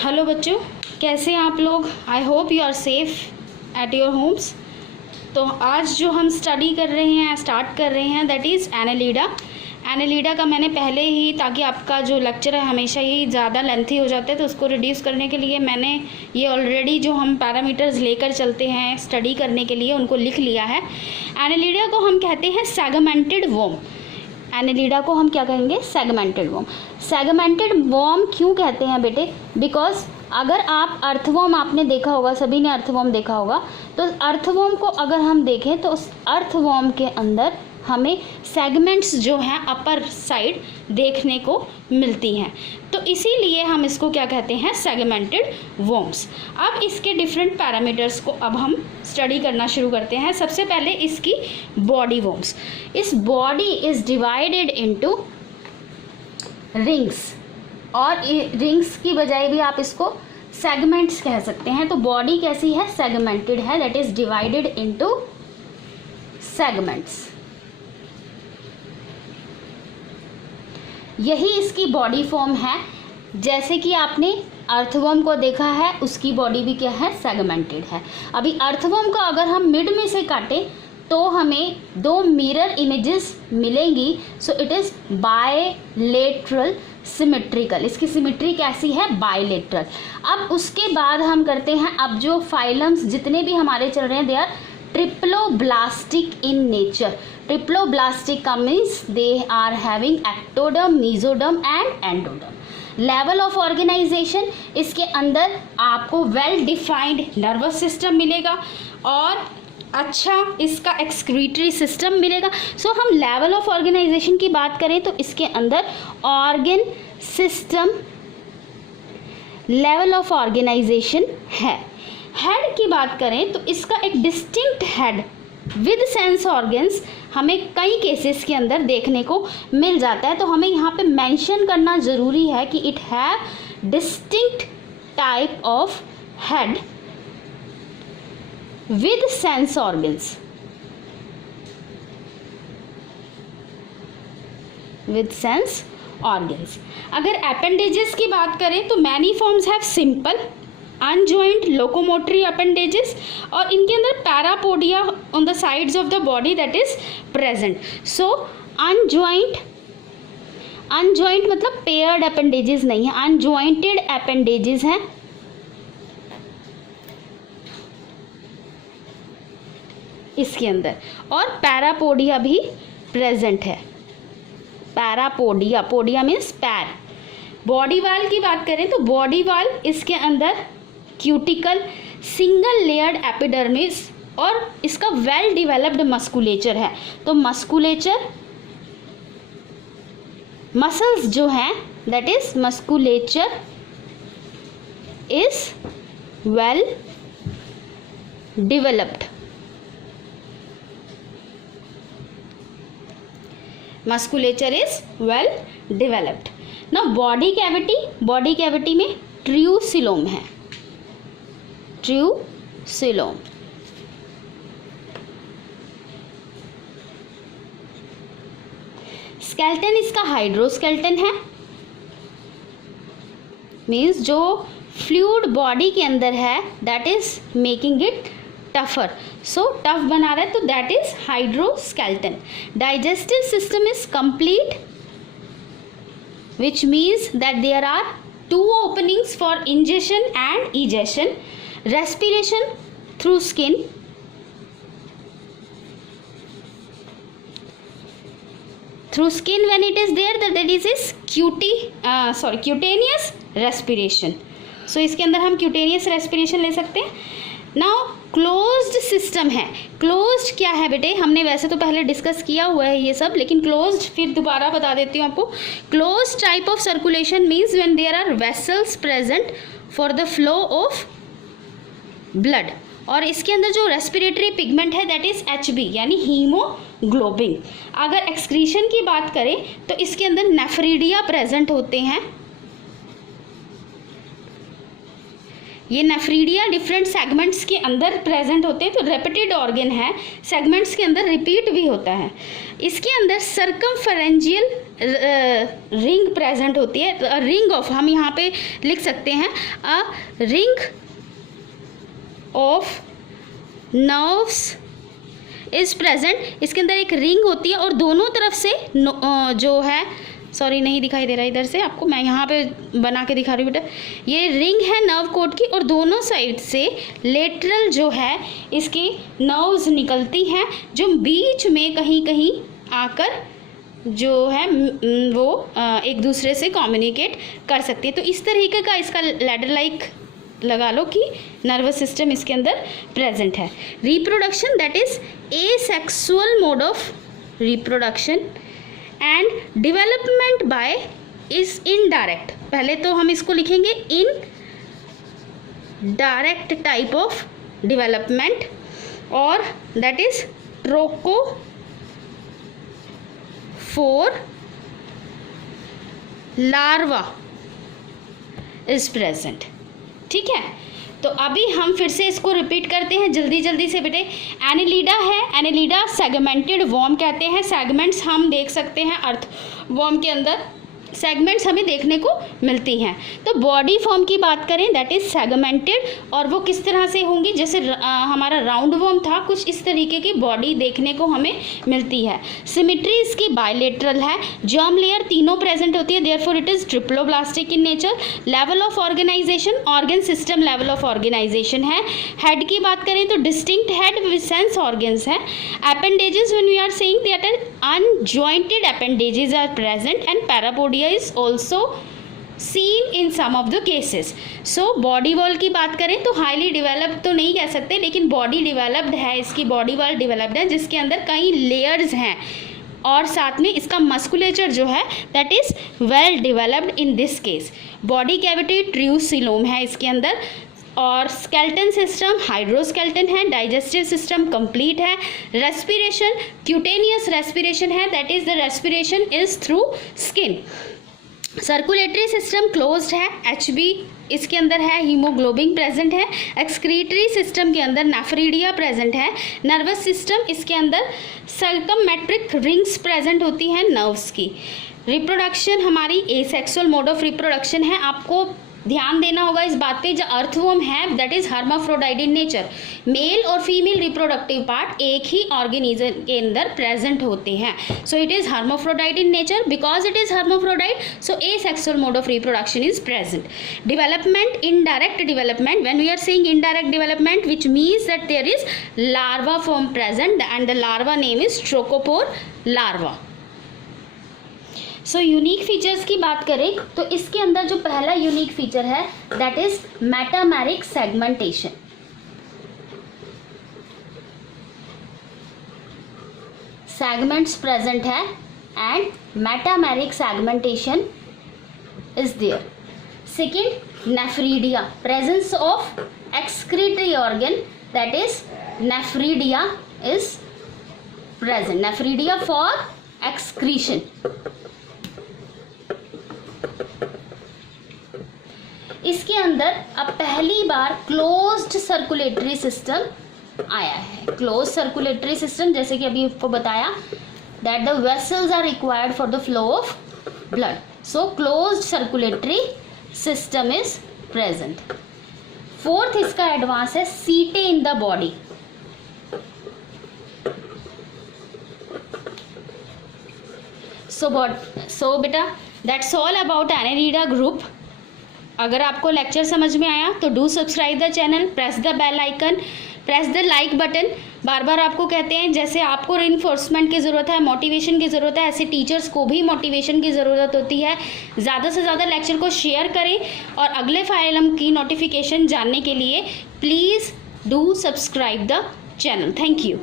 Hello बच्चों, कैसे हैं आप लोग। I hope you are safe at your homes. तो आज जो हम स्टडी कर रहे हैं, स्टार्ट कर रहे हैं, दैट इज़ एनेलिडा। एनेलिडा का मैंने पहले ही, ताकि आपका जो लेक्चर है हमेशा ही ज़्यादा लेंथी हो जाता है, तो उसको रिड्यूस करने के लिए मैंने ये ऑलरेडी जो हम पैरामीटर्स लेकर चलते हैं स्टडी करने के लिए उनको लिख लिया है। एनेलिडा को हम कहते हैं सेगमेंटेड वर्म। एनेलिडा को हम क्या कहेंगे? Segmented worm. सेगमेंटेड वर्म क्यों कहते हैं बेटे? बिकॉज अगर आप अर्थवर्म, आपने देखा होगा, सभी ने अर्थवर्म देखा होगा, तो अर्थवर्म को अगर हम देखें तो उस अर्थवर्म के अंदर हमें सेगमेंट्स जो हैं अपर साइड देखने को मिलती हैं, तो इसीलिए हम इसको क्या कहते हैं? Segmented worms. अब इसके डिफरेंट पैरामीटर्स को अब हम स्टडी करना शुरू करते हैं। सबसे पहले इसकी बॉडी वर्म्स। इस body is divided into rings, और रिंग्स की बजाय भी आप इसको सेगमेंट्स कह सकते हैं। तो बॉडी कैसी है? सेगमेंटेड है, that is divided into segments. यही इसकी बॉडी फॉर्म है। जैसे कि आपने अर्थवर्म को देखा है, उसकी बॉडी भी क्या है? सेगमेंटेड है। अभी अर्थवर्म को अगर हम मिड में से काटें तो हमें दो मिरर इमेजेस मिलेंगी। सो इट इज बायलेटरल सिमेट्रिकल। इसकी सिमेट्री कैसी है? बायलेटरल। अब उसके बाद हम करते हैं, अब जो फाइलम्स जितने भी हमारे चल रहे हैं, they are triploblastic in nature. Triploblastic का means they are having ectoderm, mesoderm and endoderm. Level of organisation, इसके अंदर आपको वेल डिफाइंड नर्वस सिस्टम मिलेगा और अच्छा इसका एक्सक्रीटरी सिस्टम मिलेगा। सो हम लेवल ऑफ ऑर्गेनाइजेशन की बात करें तो इसके अंदर organ system level of organisation है। हेड की बात करें तो इसका एक distinct head with sense organs हमें कई केसेस के अंदर देखने को मिल जाता है। तो हमें यहाँ पे मेंशन करना ज़रूरी है कि it have distinct type of head with sense organs, with sense organs। अगर appendages की बात करें तो many forms have simple unjoined locomotory appendages, और इनके अंदर parapodia on the sides of the body that is present। so unjoined मतलब paired appendages नहीं है, unjointed appendages हैं। इसके अंदर और पैरापोडिया भी प्रेजेंट है। पैरापोडिया, पोडिया मीन्स पैर। बॉडी वाल की बात करें तो बॉडी वाल, इसके अंदर क्यूटिकल, सिंगल लेयर्ड एपिडर्मिस और इसका वेल डिवेलप्ड मस्कुलेचर है। तो मस्कुलेचर, मसल्स जो हैं, that is musculature is well developed. Musculature is well developed. ना बॉडी कैविटी में ट्रूसिलोम है, ट्रूसिलोम। स्केलेटन इसका हाइड्रोस्केलेटन है, मीन्स जो फ्लूइड बॉडी के अंदर है that is making it tougher. So tough बना रहा है, तो that is hydroskeleton. Digestive system is complete, which means that there are two openings for ingestion and egestion. Respiration through skin, when it is there, that is cutaneous respiration। सो इसके अंदर हम cutaneous respiration ले सकते हैं। Now closed system है। Closed क्या है बेटे? हमने वैसे तो पहले डिस्कस किया हुआ है ये सब, लेकिन क्लोज्ड फिर दोबारा बता देती हूँ आपको। Closed type of circulation means when there are vessels present for the flow of blood, और इसके अंदर जो रेस्पिरेटरी पिगमेंट है दैट इज HB यानी हीमोग्लोबिन। अगर एक्सक्रीशन की बात करें तो इसके अंदर नेफ्रीडिया प्रेजेंट होते हैं। ये नेफ्रीडिया डिफरेंट सेगमेंट्स के अंदर प्रेजेंट होते हैं, तो रेपिटेड ऑर्गन है, सेगमेंट्स के अंदर रिपीट भी होता है। इसके अंदर सर्कमफेरेंजियल रिंग प्रेजेंट होती है, रिंग ऑफ, हम यहाँ पे लिख सकते हैं a ring of nerves is present. इसके अंदर एक रिंग होती है और दोनों तरफ से जो है, सॉरी नहीं दिखाई दे रहा इधर से आपको, मैं यहाँ पे बना के दिखा रही हूँ बेटा, ये रिंग है नर्व कोड की और दोनों साइड से लेटरल जो है इसकी नर्व्स निकलती हैं जो बीच में कहीं कहीं आकर जो है वो एक दूसरे से कम्युनिकेट कर सकती है। तो इस तरीके का इसका लैडर लाइक लगा लो कि नर्वस सिस्टम इसके अंदर प्रेजेंट है। Reproduction that is asexual mode of reproduction and development by is indirect. पहले तो हम इसको लिखेंगे in direct type of development और that is trochophore larva is present. ठीक है, तो अभी हम फिर से इसको रिपीट करते हैं जल्दी जल्दी से बेटे। एनेलिडा है, एनेलिडा सेगमेंटेड वॉर्म कहते हैं। सेगमेंट्स हम देख सकते हैं अर्थ वॉर्म के अंदर, सेगमेंट्स हमें देखने को मिलती हैं। तो बॉडी फॉर्म की बात करें दैट इज सेगमेंटेड, और वो किस तरह से होंगी, जैसे हमारा राउंड वॉर्म था, कुछ इस तरीके की बॉडी देखने को हमें मिलती है। सिमेट्री इसकी बायलेटरल है। जर्म लेयर तीनों प्रेजेंट होती है, therefore it is triploblastic in nature. Level of organisation, organ system level of organisation है। हेड की बात करें तो distinct head with sense organs है। Appendages when we are saying that unjointed appendages are present and parapodia is also seen in some of the cases. So body wall की बात करें तो हाईली डेवलप्ड तो नहीं कह सकते, लेकिन बॉडी डेवलप्ड है, इसकी बॉडी वॉल डेवलप्ड है जिसके अंदर कई लेयर्स हैं और साथ में इसका मस्कुलेचर जो है that is well developed in this case. Body cavity ट्रूसिलोम है इसके अंदर, और स्केल्टन सिस्टम हाइड्रोस्केल्टन है। डाइजेस्टिव सिस्टम कंप्लीट है। रेस्पिरेशन क्यूटेनियस रेस्पिरेशन है, that is the respiration is through skin. Circulatory system closed है, HB इसके अंदर है, हीमोग्लोबिन प्रेजेंट है। एक्सक्रीटरी सिस्टम के अंदर नेफ्रीडिया प्रेजेंट है। नर्वस सिस्टम इसके अंदर सर्कममेट्रिक रिंग्स प्रेजेंट होती हैं नर्व्स की। रिप्रोडक्शन हमारी एसेक्सुअल मोड ऑफ रिप्रोडक्शन है। आपको ध्यान देना होगा इस बात पे, जो अर्थवॉर्म है that is hermaphrodite in nature. Male और फीमेल रिप्रोडक्टिव पार्ट एक ही ऑर्गेनिज्म के अंदर प्रेजेंट होते हैं। So it is hermaphrodite in nature, because it is hermaphrodite so asexual mode of reproduction is present. Development, indirect development, when we are saying indirect development which means that there is larva form present and the larva name is trochophore larva. So unique features की बात करें तो इसके अंदर जो पहला unique feature है that is metameric segmentation. Segments present है and metameric segmentation is there. Second nephridia, presence of excretory organ that is nephridia is present. Nephridia for excretion. इसके अंदर अब पहली बार क्लोज्ड सर्कुलेटरी सिस्टम आया है। क्लोज सर्कुलेटरी सिस्टम, जैसे कि अभी आपको बताया that the vessels are required for the flow of blood, so closed circulatory system is present. Fourth इसका एडवांस है setae in the body. So बेटा that's all about Annelida group. अगर आपको लेक्चर समझ में आया तो do subscribe the channel, press the bell icon, press the like button. बार बार आपको कहते हैं जैसे आपको रिइंफोर्समेंट की ज़रूरत है, मोटिवेशन की ज़रूरत है, ऐसे टीचर्स को भी मोटिवेशन की ज़रूरत होती है। ज़्यादा से ज़्यादा लेक्चर को शेयर करें और अगले फाइलम की नोटिफिकेशन जानने के लिए please do subscribe the channel. Thank you.